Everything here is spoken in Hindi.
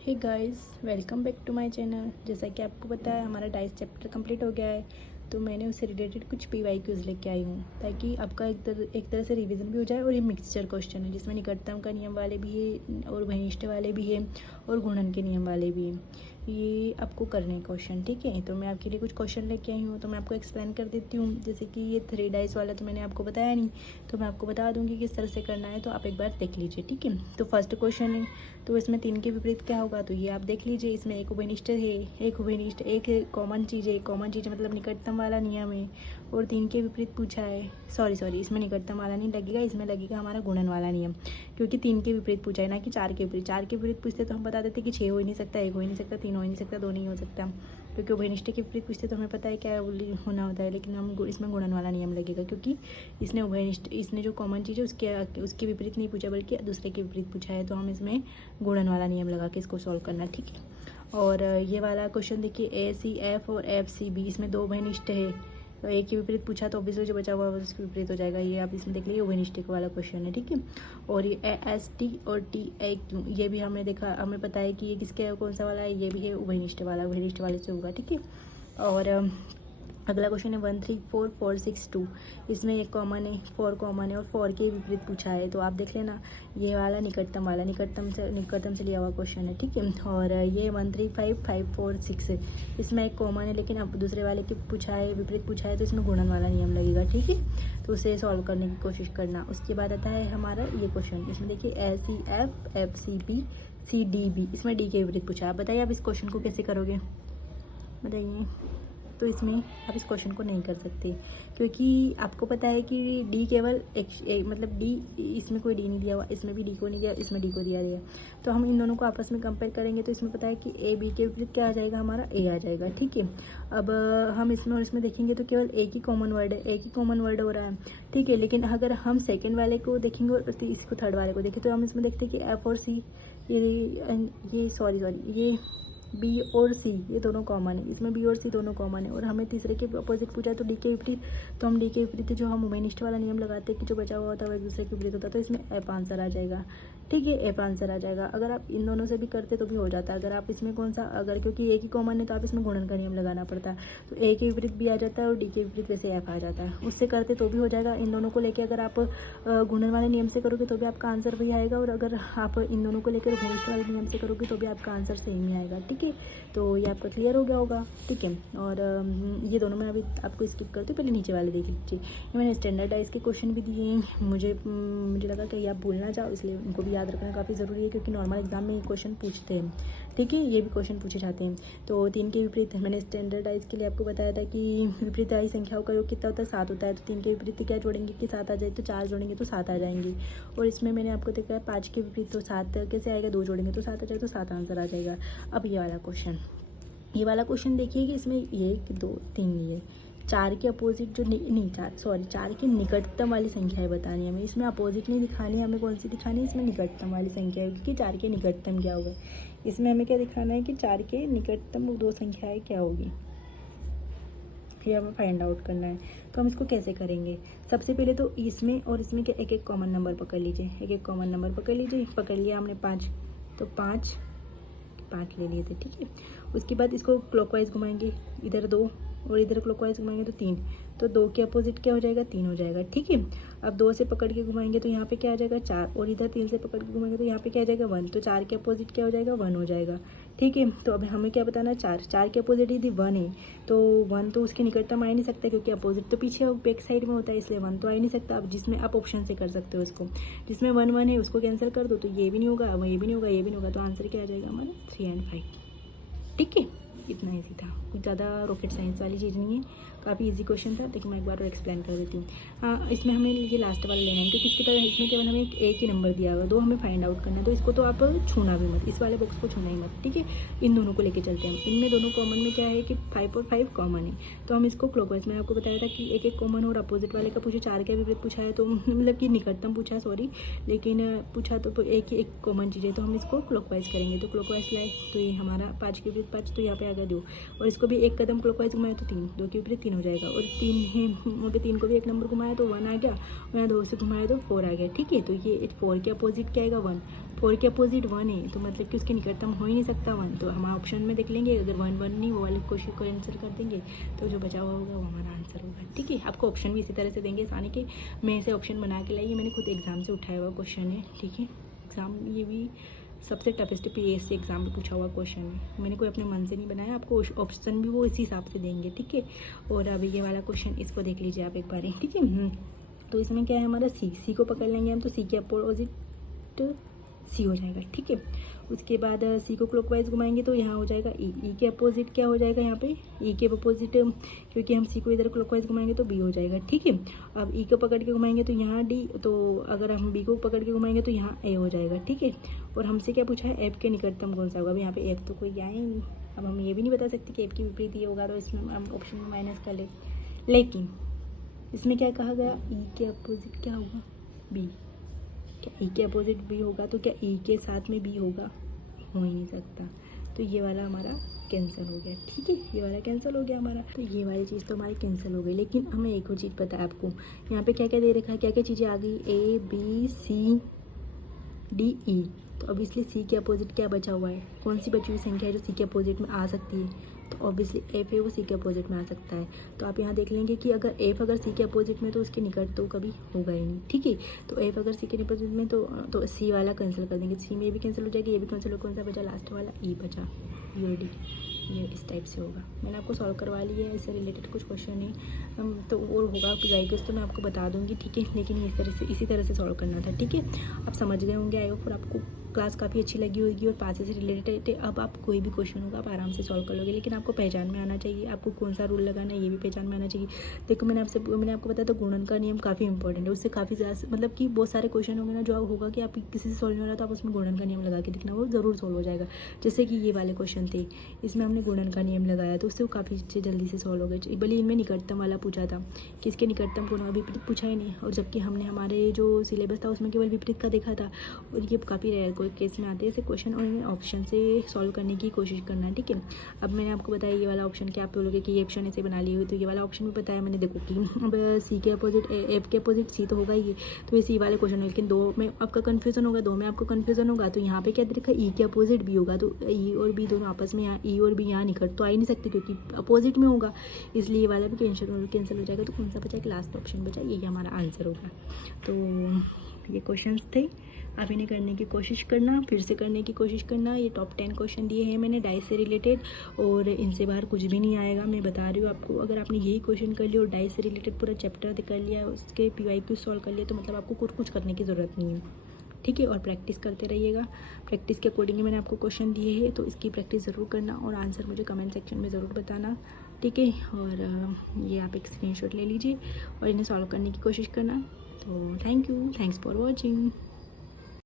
Hey guys, welcome back to my channel. जैसा कि आपको पता है हमारा डाइस चैप्टर कंप्लीट हो गया है, तो मैंने उससे रिलेटेड कुछ PYQs लेके आई हूँ ताकि आपका एक तरह से रिवीजन भी हो जाए। और ये मिक्सचर क्वेश्चन है जिसमें निकटतम का नियम वाले भी है और घनिष्ठ वाले भी है और गुणन के नियम वाले भी हैं। ये आपको करने हैं क्वेश्चन, ठीक है। तो मैं आपके लिए कुछ क्वेश्चन लेके आई हूँ, तो मैं आपको एक्सप्लेन कर देती हूँ। जैसे कि ये 3 डाइस वाला तो मैंने आपको बताया नहीं, तो मैं आपको बता दूँगी किस तरह से करना है, तो आप एक बार देख लीजिए, ठीक है। तो फर्स्ट क्वेश्चन है, तो इसमें 3 के विपरीत क्या होगा, तो ये आप देख लीजिए। इसमें एक उभयनिष्ठ है, एक उभयनिष्ठ, एक कॉमन चीज़ है। कॉमन चीज़ मतलब निकटतम वाला नियम है, और 3 के विपरीत पूछा है। सॉरी, इसमें निकटतम वाला नहीं लगेगा, इसमें लगेगा हमारा गुणन वाला नियम, क्योंकि 3 के विपरीत पूछा है, ना कि 4 के विपरीत। 4 के विपरीत पूछते तो हम बता देते कि 6 हो ही नहीं सकता, 1 हो ही नहीं सकता, 3 हो ही नहीं सकता, 2 नहीं हो सकता। क्योंकि उभयनिष्ठ के विपरीत पूछते तो हमें पता है क्या होना होता है, लेकिन हम इसमें गुणन वाला नियम लगेगा, क्योंकि इसने जो कॉमन चीज़ है उसके विपरीत नहीं पूछा, बल्कि दूसरे के विपरीत पूछा है। तो हम इसमें गुणन वाला नियम लगा के इसको सॉल्व करना, ठीक है। और ये वाला क्वेश्चन देखिए, ACF और FCB, इसमें 2 उभयनिष्ठ है। तो एक के विपरीत पूछा तो ऑब्वियसली जो बचा हुआ है उसके विपरीत हो जाएगा। ये आप इसमें देख लीजिए, उभयनिष्ठ वाला क्वेश्चन है, ठीक है। और ये AST और TAQ, ये भी हमने देखा, हमें पता है कि ये किसके कौन सा वाला है, ये भी है उभयनिष्ठ वाला, उभयनिष्ठ वाले से होगा, ठीक है। और अगला क्वेश्चन है 1 3 4 4 6 2, इसमें एक कॉमन है, 4 कॉमन है और 4 के विपरीत पूछा है। तो आप देख लेना, ये वाला निकटतम से लिया हुआ क्वेश्चन है, ठीक है। और ये 1 3 5 5 4 6, इसमें एक कॉमन है, लेकिन अब दूसरे वाले के पूछा है, विपरीत पूछा है, तो इसमें गुणन वाला नियम लगेगा, ठीक है। तो उसे सॉल्व करने की कोशिश करना। उसके बाद आता है हमारा ये क्वेश्चन, इसमें देखिए ACF FCB CDB, इसमें D के विपरीत पूछा है। बताइए आप इस क्वेश्चन को कैसे करोगे, बताइए। तो इसमें आप इस क्वेश्चन को नहीं कर सकते, क्योंकि आपको पता है कि डी केवल मतलब डी, इसमें कोई डी नहीं दिया हुआ, इसमें भी डी को नहीं दिया, इसमें डी को दिया है। तो हम इन दोनों को आपस में कंपेयर करेंगे, तो इसमें पता है कि ए बी के विपरीत क्या आ जाएगा, हमारा ए आ जाएगा, ठीक है। अब हम इसमें और इसमें देखेंगे तो केवल एक ही कॉमन वर्ड है, एक ही कॉमन वर्ड हो रहा है, ठीक है। लेकिन अगर हम सेकेंड वाले को देखेंगे और इसको थर्ड वाले को देखें, तो हम इसमें देखते हैं कि एफ और सी, ये सॉरी ये बी और सी, ये दोनों कॉमन है। इसमें बी और सी दोनों कॉमन है, और हमें तीसरे के अपोजिट पूछा है, तो डी के विपरीत। तो हम डी के विपरीत जो हम उभयनिष्ठ वाला नियम लगाते हैं कि जो बचा हुआ होता है वो एक दूसरे के विपरीत होता है, तो इसमें एफ आंसर आ जाएगा, ठीक है। एफ आंसर आ जाएगा। अगर आप इन दोनों से भी करते तो भी हो जाता है। अगर आप इसमें कौन सा, अगर क्योंकि एक ही कॉमन है तो आप इसमें गुणन का नियम लगाना पड़ता है, तो ए के विपरीत भी आ जाता है और डी के विपरीत वैसे एफ आ जाता है, उससे करते तो भी हो जाएगा। इन दोनों को लेकर अगर आप गुणन वाले नियम से करोगे तो भी आपका आंसर वही आएगा, और अगर आप इन दोनों को लेकर उभयनिष्ठ वाले नियम से करोगे तो भी आपका आंसर सेम ही आएगा, ठीक है। तो ये आपका क्लियर हो गया होगा, ठीक है। और ये दोनों मैं अभी आपको स्किप करती हूँ, पहले नीचे वाले देख लीजिए। ये मैंने स्टैंडर्डाइज के क्वेश्चन भी दिए हैं, मुझे लगा कि आप भूल ना जाओ, इसलिए उनको भी याद रखना काफ़ी ज़रूरी है, क्योंकि नॉर्मल एग्जाम में ये क्वेश्चन पूछते हैं, ठीक है। ये भी क्वेश्चन पूछे जाते हैं। तो 3 के विपरीत मैंने स्टैंडर्डाइज के लिए आपको बताया था कि विपरीत आई संख्याओं का योग कितना होता है, 7 होता है। तो 3 के विपरीत क्या जोड़ेंगे कि 7 आ जाए, तो 4 जोड़ेंगे तो 7 आ जाएंगे। और इसमें मैंने आपको देखा है 5 के विपरीत, तो 7 कैसे आएगा, 2 जोड़ेंगे तो 7 आ जाएगा, तो 7 आंसर आ जाएगा। अब ये वाला क्वेश्चन देखिए कि इसमें 1 2 3 ये 4 के अपोजिट जो नहीं 4 के निकटतम वाली संख्या है बतानी है हमें। इसमें अपोजिट नहीं दिखानी है हमें, कौन सी दिखानी है, इसमें निकटतम वाली संख्या है, क्योंकि 4 के निकटतम क्या होगा, इसमें हमें क्या दिखाना है कि 4 के निकटतम 2 संख्याएँ क्या होगी, ये हमें फाइंड आउट करना है। तो हम इसको कैसे करेंगे, सबसे पहले तो इसमें और इसमें क्या एक कॉमन नंबर पकड़ लीजिए, एक कॉमन नंबर पकड़ लिया हमने 5, तो 5 ले लिए थे, ठीक है। उसके बाद इसको क्लॉकवाइज घुमाएंगे, इधर 2 और इधर क्लॉकवाइज घुमाएंगे तो 3, तो 2 के अपोजिट क्या हो जाएगा, 3 हो जाएगा, ठीक है। अब 2 से पकड़ के घुमाएंगे तो यहाँ पे क्या आ जाएगा 4, और इधर 3 से पकड़ के घुमाएंगे तो यहाँ पे क्या आ जाएगा 1, तो 4 के अपोजिट क्या हो जाएगा 1 हो जाएगा, ठीक है। तो अब हमें क्या बताना है, 4 के अपोजिट यदि 1 है तो 1 तो उसके निकटतम आ ही नहीं सकता, क्योंकि अपोजिट तो पीछे बैक साइड में होता है, इसलिए 1 तो आ ही नहीं सकता। अब जिसमें आप ऑप्शन से कर सकते हो उसको, जिसमें 1 1 है उसको कैंसिल कर दो, तो ये भी नहीं होगा, ये भी नहीं होगा, ये भी नहीं होगा, तो आंसर क्या आ जाएगा हमारा 3 और 5, ठीक है। इतना ईजी था, कुछ ज़्यादा रॉकेट साइंस वाली चीज़ नहीं है, काफ़ी इजी क्वेश्चन था। देखिए मैं एक बार और एक्सप्लेन कर देती हूँ। हाँ, इसमें हमें ये लास्ट वाला लेना है, क्योंकि इसके तरह इसमें केवल हमें एक ही नंबर दिया हुआ, 2 हमें फाइंड आउट करना है, तो इसको तो आप छूना भी मत, इस वाले बॉक्स को छूना ही मत, ठीक है। इन दोनों को लेके चलते हैं। इनमें दोनों कॉमन में क्या है कि 5 और 5 कॉमन है, तो हम इसको क्लॉकवाइज, मैंने आपको बताया था कि एक कॉमन और अपोजिट वाले का पूछे, 4 के विपरीत पूछा है, तो मतलब कि निकटतम पूछा है, सॉरी, लेकिन पूछा तो एक कॉमन चीज़ है, तो हम इसको क्लॉकवाइज करेंगे। तो क्लॉकवाइज लाए तो ये हमारा 5 के विपरीत 5, तो यहाँ पे आएगा 2, और इसको भी एक कदम क्लॉकवाइज घुमाया तो 3, 2 के विपरीत 3 हो जाएगा, और 3 को भी एक नंबर घुमाया तो 1 आ गया, और यहाँ 2 से घुमाया तो 4 आ गया। ठीक है, तो ये 4 के अपोजिट क्या आएगा 1, 4 के अपोजिट 1 है, तो मतलब कि उसके निकटतम हो ही नहीं सकता 1, तो हम ऑप्शन में देख लेंगे, अगर 1 1 नहीं वो वाले क्वेश्चन को आंसर कर देंगे तो जो बचा हुआ होगा वो हमारा आंसर होगा। ठीक है, आपको ऑप्शन भी इसी तरह से देंगे आसानी के, मैं इसे ऑप्शन बना के लाई, मैंने खुद एग्जाम से उठाया हुआ क्वेश्चन है। ठीक है, एग्जाम ये भी सबसे टफेस्ट PSC एग्जाम में पूछा हुआ क्वेश्चन है, मैंने कोई अपने मन से नहीं बनाया, आपको ऑप्शन भी वो इसी हिसाब से देंगे। ठीक है, और अभी ये वाला क्वेश्चन इसको देख लीजिए आप एक बार। ठीक है, तो इसमें क्या है हमारा सी को पकड़ लेंगे हम, तो सी के अपोजिट सी हो जाएगा। ठीक है, उसके बाद सी को क्लॉकवाइज घुमाएंगे तो यहाँ हो जाएगा ई के अपोजिट क्या हो जाएगा यहाँ पे, ई के अपोजिट, क्योंकि हम सी को इधर क्लॉकवाइज घुमाएंगे तो बी हो जाएगा। ठीक है, अब ई को पकड़ के घुमाएंगे तो यहाँ डी, तो अगर हम बी को पकड़ के घुमाएंगे तो यहाँ ए हो जाएगा। ठीक है, और हमसे क्या पूछा है, एफ के निकटतम कौन सा होगा, अब यहाँ पे एफ तो कोई आया ही नहीं, अब हम ये भी नहीं बता सकते कि एफ की विपरीत ये होगा, तो इसमें हम ऑप्शन में माइनस कर ले, लेकिन इसमें क्या कहा गया, ई के अपोजिट क्या होगा, बी, क्या ई के अपोजिट बी होगा, तो क्या ई के साथ में बी होगा, हो ही नहीं सकता, तो ये वाला हमारा कैंसिल हो गया। ठीक है, ये वाला कैंसिल हो गया हमारा, तो ये वाली चीज़ तो हमारी कैंसिल हो गई। लेकिन हमें एक और चीज़ पता है आपको, यहाँ पे क्या क्या दे रखा है, क्या क्या चीज़ें आ गई, A B C D E, तो ऑब्वियसली सी के अपोजिट क्या बचा हुआ है, कौन सी बची हुई संख्या है जो सी के अपोजिट में आ सकती है, तो ऑब्वियसली एफ है वो सी के अपोजिट में आ सकता है। तो आप यहाँ देख लेंगे कि अगर एफ अगर सी के अपोजिट में तो उसके निकट तो कभी होगा ही नहीं। ठीक है, तो एफ अगर सी के अपोजिट में तो सी वाला कैंसिल कर देंगे, सी में ये भी कैंसिल हो जाएगी, ये भी कैंसिल हो, कौन सा बचा लास्ट वाला, ई बचा, ई और डी, ये इस टाइप से होगा। मैंने आपको सॉल्व करवा लिया है, इससे रिलेटेड कुछ क्वेश्चन है तो वो होगा PYQs तो मैं आपको बता दूंगी। ठीक है, लेकिन इसी तरह से सॉल्व करना था। ठीक है, आप समझ गए होंगे, आई होप, और आपको क्लास काफ़ी अच्छी लगी होगी और 5 से रिलेटेड अब आप कोई भी क्वेश्चन होगा आप आराम से सॉल्व कर लोगे, लेकिन आपको पहचान में आना चाहिए, आपको कौन सा रूल लगाना है ये भी पहचान में आना चाहिए। देखो मैंने आपको बताया तो गुणन का नियम काफ़ी इंपॉर्टेंट है, उससे काफ़ी ज़्यादा मतलब कि बहुत सारे क्वेश्चन होंगे ना जो होगा कि आप किसी से सॉल्व नहीं हो रहा तो आप उसमें गुणन का नियम लगा के देखना, वो ज़रूर सॉल्व हो जाएगा। जैसे कि ये वाले क्वेश्चन थे, इसमें हमने गुणन का नियम लगाया तो उससे वो काफ़ी अच्छे जल्दी से सॉल्व हो गए। भले इनमें निकटतम वाला पूछा था कि इसके निकटतम को विपरीत पूछा ही नहीं, और जबकि हमने हमारे जो सिलेबस था उसमें केवल विपरीत का देखा था, और ये काफ़ी रेयर कोई केस में आते हैं ऐसे क्वेश्चन, और इन्हें ऑप्शन से सॉल्व करने की कोशिश करना है। ठीक है, अब मैंने आपको बताया ये वाला ऑप्शन कि आप बोलोगे कि ये ऑप्शन ऐसे बना लिए हुए, तो ये वाला ऑप्शन भी बताया मैंने। देखो कि अब सी के अपोजिट एफ के अपोजिट सी तो होगा ही, तो ये सी वाले क्वेश्चन है, लेकिन 2 में आपका कन्फ्यूजन होगा, 2 में आपको कन्फ्यूजन होगा, तो यहाँ पे क्या देखा, ई के अपोजिट बी होगा, तो ई और बी दोनों आपस में, यहाँ ई और बी यहाँ निकट तो आ ही नहीं सकते क्योंकि अपोजिट में होगा, इसलिए ये वाला भी कैंसिल हो जाएगा। तो कौन सा बचा, एक लास्ट ऑप्शन बचा, यही हमारा आंसर होगा। तो ये क्वेश्चंस थे, आप इन्हें करने की कोशिश करना, फिर से करने की कोशिश करना। ये टॉप 10 क्वेश्चन दिए हैं मैंने डाइस से रिलेटेड, और इनसे बाहर कुछ भी नहीं आएगा, मैं बता रही हूँ आपको। अगर आपने यही क्वेश्चन कर लिया और डाइस से रिलेटेड पूरा चैप्टर कर लिया, उसके PYQ सॉल्व कर लिया, तो मतलब आपको कुछ करने की ज़रूरत नहीं है। ठीक है, और प्रैक्टिस करते रहिएगा, प्रैक्टिस के अकॉर्डिंग मैंने आपको क्वेश्चन दिए हैं, तो इसकी प्रैक्टिस ज़रूर करना और आंसर मुझे कमेंट सेक्शन में ज़रूर बताना। ठीक है, और ये आप एक स्क्रीनशॉट ले लीजिए और इन्हें सॉल्व करने की कोशिश करना। तो थैंक्स फॉर वॉचिंग।